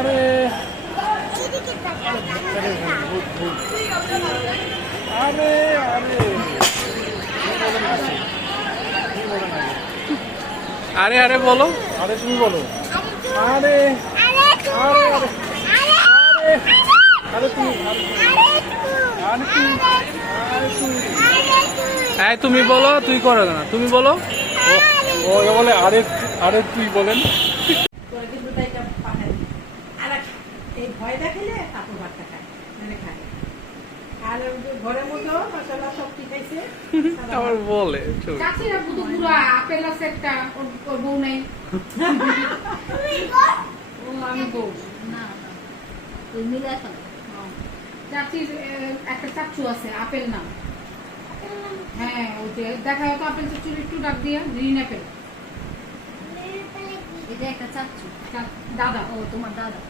আরে আরে আরে আরে আরে বলো। আরে তুমি বলো। আরে আরে আরে আরে আরে তুমি আরে তুমি হ্যাঁ তুমি বলো, তুই করো না, তুমি বলো। ও বলে আরে আরে তুই বলেন। এই ভয় দেখাইলে তারপর ভাতটা খায়, মানে খায়। আর ঘরের মধ্যে মশলা সব কি খাইছে আবার বলে চাচিরা বুধু বুড়া আপেল আছে একটা, ওর বউ নেই। ও আমি বউ না তুই মিলে এখন চাচির একটা চাচু আছে, আপেল নাম। হ্যাঁ ওই যে দেখা হতো আপেল চাচুর একটু ডাক দিয়া গ্রিন আপেল। এটা একটা চাচ্ছু। দাদা ও তোমার দাদা।